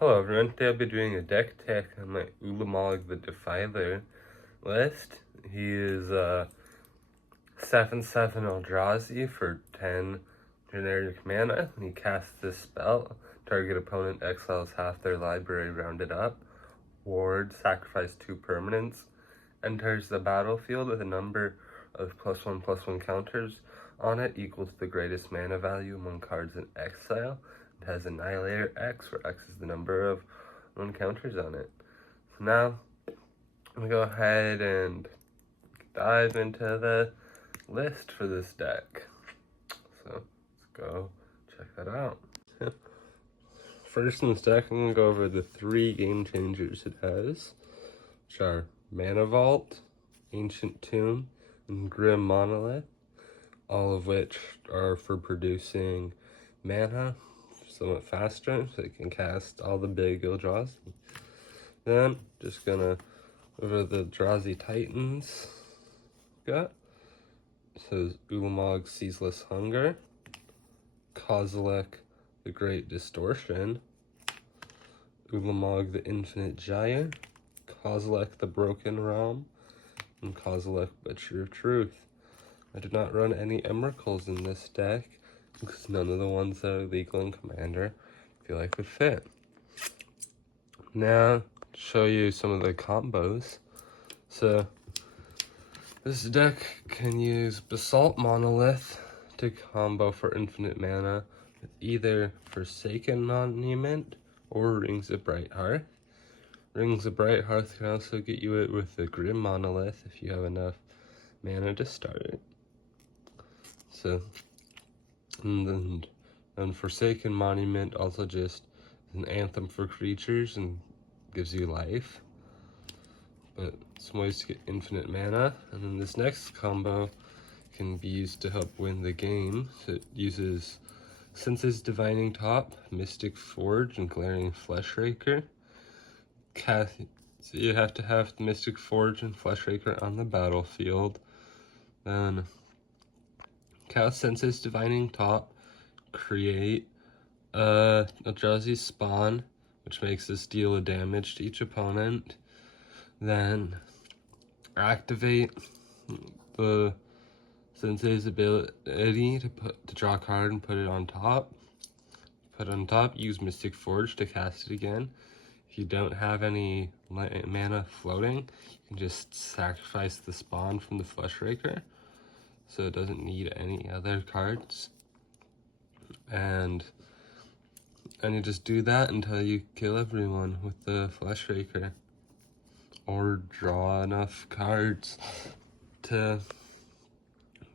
Hello everyone, today I'll be doing a deck tech on my Ulamog the Defiler list. He is 7/7 Eldrazi for 10 generic mana. When he casts this spell, target opponent exiles half their library rounded up. Ward, sacrifice 2 permanents. Enters the battlefield with a number of +1/+1 counters on it equal to the greatest mana value among cards in exile. It has Annihilator X, where X is the number of counters on it. So now, I'm going to go ahead and dive into the list for this deck. So, let's go check that out. First in this deck, I'm going to go over the 3 game changers it has, which are Mana Vault, Ancient Tomb, and Grim Monolith, all of which are for producing mana somewhat faster, so you can cast all the big Eldrazi. Then, just gonna over the Eldrazi Titans. Got says Ulamog Ceaseless Hunger, Kozilek the Great Distortion, Ulamog the Infinite Giant, Kozilek the Broken Realm, and Kozilek Butcher of Truth. I do not run any Emeralds in this deck, because none of the ones that are legal in Commander I feel like would fit. Now, show you some of the combos. So, this deck can use Basalt Monolith to combo for infinite mana with either Forsaken Monument or Rings of Brighthearth. Rings of Brighthearth can also get you it with the Grim Monolith if you have enough mana to start it. So, and Forsaken Monument also just is an anthem for creatures and gives you life. But some ways to get infinite mana. And then this next combo can be used to help win the game. So it uses Senses Divining Top, Mystic Forge, and Glaring Fleshraker. So you have to have the Mystic Forge and Fleshraker on the battlefield. Then cast Senses Divining Top, create a Eldrazi Spawn, which makes this deal a damage to each opponent. Then activate the Sensei's ability to draw a card and put it on top. Put it on top, use Mystic Forge to cast it again. If you don't have any mana floating, you can just sacrifice the Spawn from the Fleshraker, so it doesn't need any other cards. And you just do that until you kill everyone with the Fleshraker, or draw enough cards to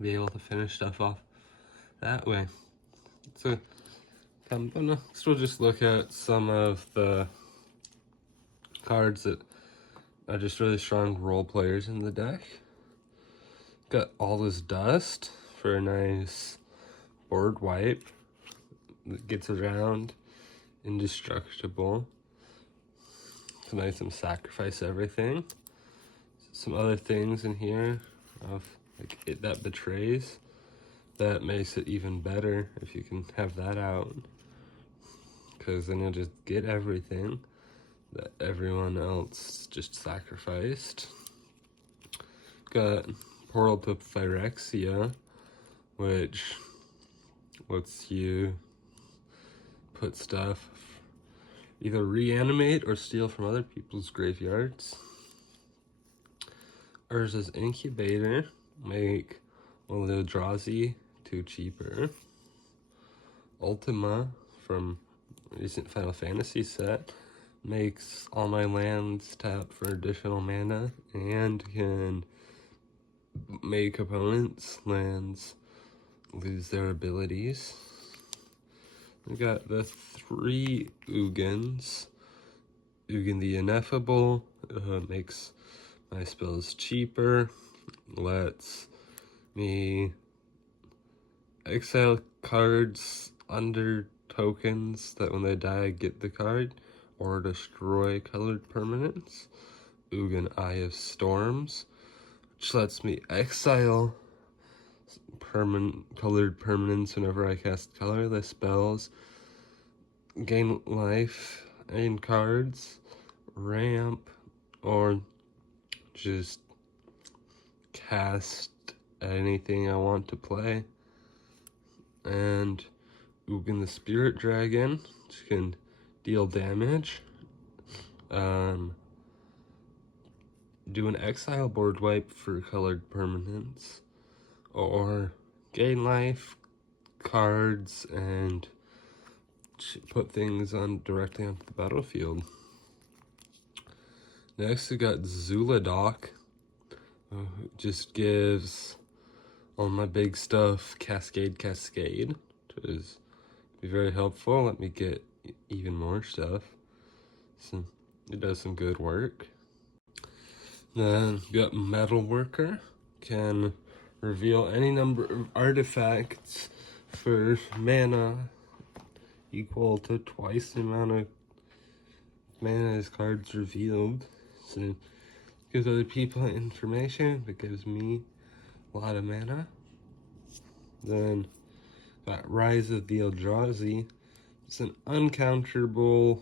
be able to finish stuff off that way. So next we'll just look at some of the cards that are just really strong role players in the deck. Got All Is Dust for a nice board wipe that gets around indestructible. It's nice and sacrifice everything. Some other things in here of like It That Betrays. That makes it even better if you can have that out, because then you'll just get everything that everyone else just sacrificed. Got Portal to Phyrexia, which lets you put stuff, either reanimate or steal from other people's graveyards. Urza's Incubator, make all the Eldrazi 2 cheaper. Ultima from recent Final Fantasy set makes all my lands tap for additional mana and can make opponents' lands lose their abilities. We got the 3 Ugins. Ugin the Ineffable makes my spells cheaper, lets me exile cards under tokens that when they die I get the card, or destroy colored permanents. Ugin Eye of Storms, which lets me exile colored permanents whenever I cast colorless spells, gain life and cards, ramp, or just cast anything I want to play. And Ugin the Spirit Dragon, which can deal damage. Do an exile board wipe for colored permanents, or gain life, cards, and put things on directly onto the battlefield. Next we got Zuladok, who just gives all my big stuff Cascade, which is be very helpful. Let me get even more stuff. So it does some good work. Then we got Metalworker, can reveal any number of artifacts for mana equal to twice the amount of mana as cards revealed. So it gives other people information, but gives me a lot of mana. Then got Rise of the Eldrazi. It's an uncounterable,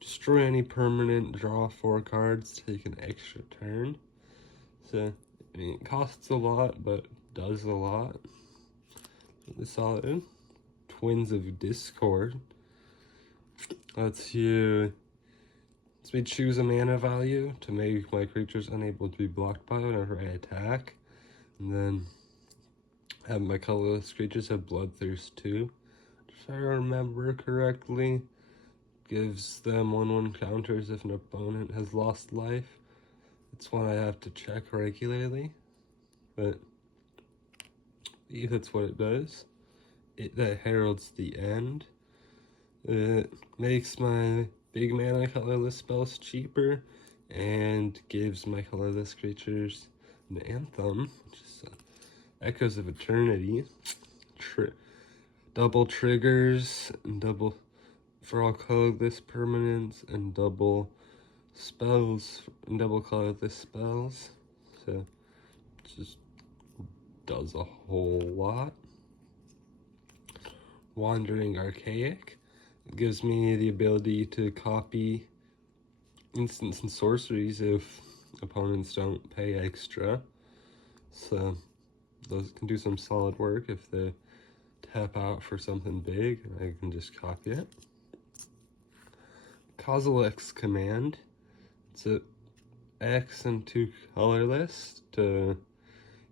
destroy any permanent, draw 4 cards, take an extra turn. So, I mean, it costs a lot, but does a lot. Really solid. Twins of Discord. Lets me choose a mana value to make my creatures unable to be blocked by whenever I attack. And then have my colorless creatures have Bloodthirst too. If I remember correctly, gives them 1/1 counters if an opponent has lost life. It's one I have to check regularly, but that's what it does. That heralds the end. It makes my big mana colorless spells cheaper and gives my colorless creatures an Anthem, which is Echoes of Eternity. Double triggers and double for all colorless permanents, and double spells and double colorless spells. So it just does a whole lot. Wandering Archaic. It gives me the ability to copy instants and sorceries if opponents don't pay extra. So those can do some solid work if they tap out for something big, and I can just copy it. Kozilek's Command. It's a X and 2 colorless to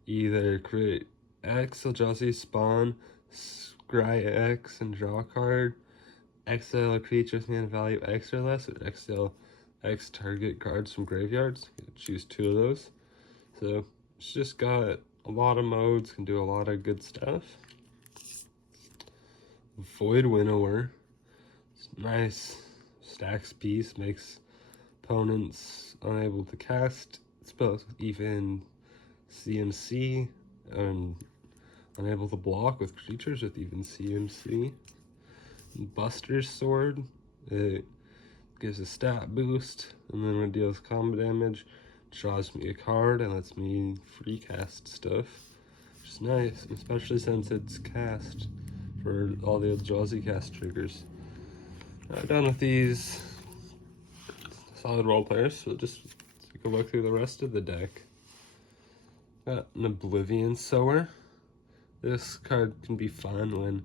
either create X Eldrazi spawn, scry X and draw a card, exile a creature with mana value X or less, or exile X target cards from graveyards. You can choose 2 of those. So it's just got a lot of modes, can do a lot of good stuff. Void Winnower. It's nice stacks piece, makes opponents unable to cast spells with even CMC, and unable to block with creatures with even CMC. Buster's Sword. It gives a stat boost, and then when it deals combat damage, draws me a card and lets me free cast stuff, which is nice, especially since it's cast for all the Eldrazi cast triggers. Now, done with these solid role players, so just take a look through the rest of the deck. Got an Oblivion Sower. This card can be fun when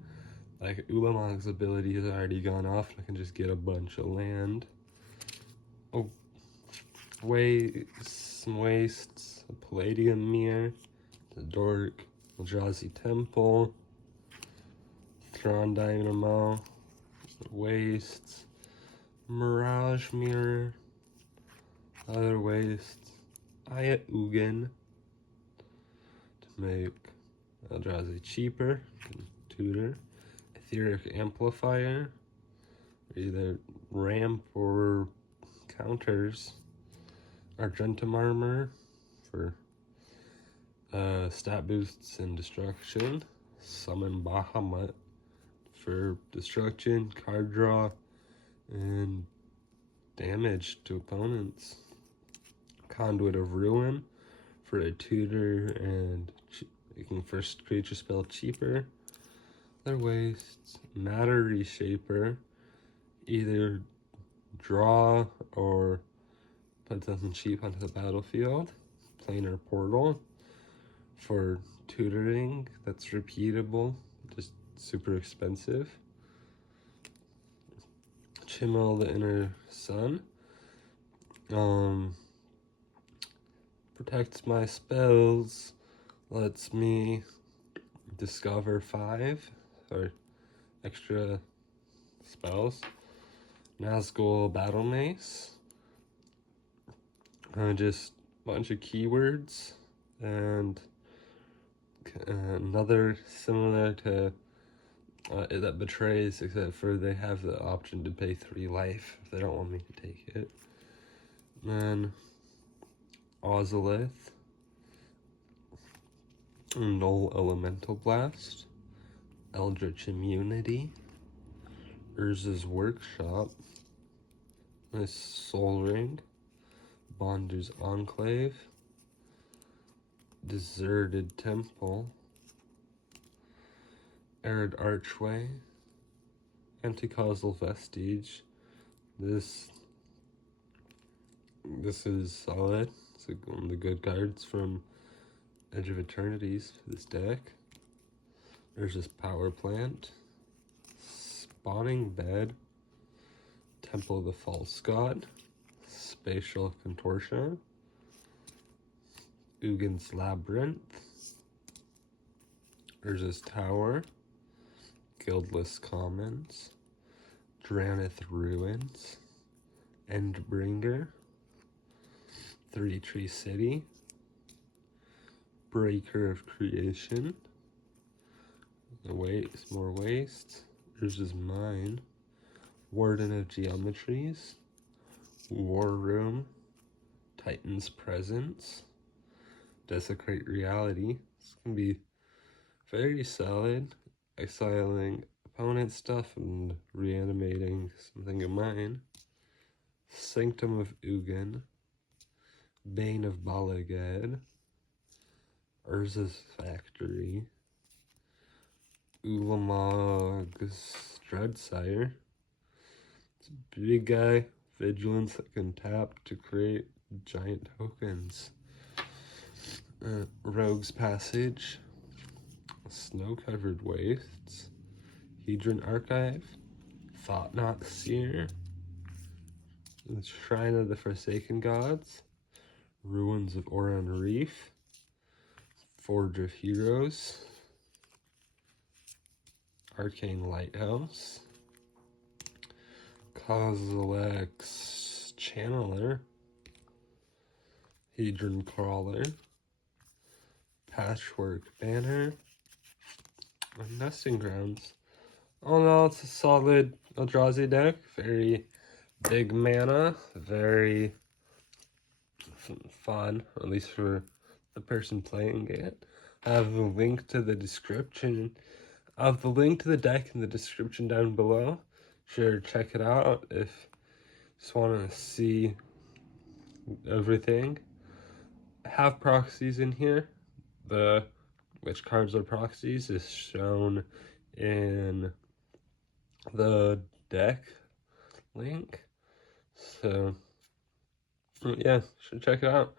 like Ulamog's ability has already gone off and I can just get a bunch of land. Oh, some wastes, a Palladium Mirror, the Dork, Eldrazi Temple, Thron Dynamo, wastes, Mirage Mirror, other wastes, Aya Ugin to make Eldrazi cheaper, tutor, Etheric Amplifier, either ramp or counters, Argentum Armor for stat boosts and destruction, Summon Bahamut for destruction, card draw, and damage to opponents, Conduit of Ruin for a tutor and making first creature spell cheaper. Other wastes, Matter Reshaper, either draw or put something cheap onto the battlefield. Planar portal for tutoring that's repeatable, just super expensive. Chimmel the Inner Sun. Protects my spells, lets me discover 5 or extra spells. Nazgul Battle Mace. Just a bunch of keywords, and another similar to that betrays, except for they have the option to pay 3 life if they don't want me to take it. And then Ozolith, Null Elemental Blast, Eldritch Immunity, Urza's Workshop, this Soul Ring, Bonder's Enclave, Deserted Temple, Arid Archway, Anticausal Vestige. This is solid. It's one of the good cards from Edge of Eternities for this deck. There's this Power Plant, Spawning Bed, Temple of the False God, Spatial Contortion, Ugin's Labyrinth, Urza's Tower, Guildless Commons, Dranith Ruins, Endbringer, Three Tree City, Breaker of Creation, more waste, Urza's Mine, Warden of Geometries, War Room, Titan's Presence, Desecrate Reality. This can be very solid, exiling opponent stuff and reanimating something of mine. Sanctum of Ugin, Bane of Balagad, Urza's Factory, Ulamog's Dreadsire. It's a big guy, Vigilance that can tap to create giant tokens. Rogue's Passage, Snow-Covered Wastes, Hedron Archive, Thought-Knot Seer, the Shrine of the Forsaken Gods, Ruins of Oran Reef, Forge of Heroes, Arcane Lighthouse, Kozilek's Channeler, Hedron Crawler, Patchwork Banner, and Nesting Grounds. All in all, it's a solid Eldrazi deck. Very big mana, very fun, at least for the person playing it. I have the link to the description. I have the link to the deck in the description down below. Sure, check it out if you just want to see everything. I have proxies in here. Which cards are proxies is shown in the deck link. So yeah, should check it out.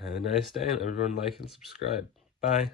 Have a nice day, and everyone like and subscribe. Bye.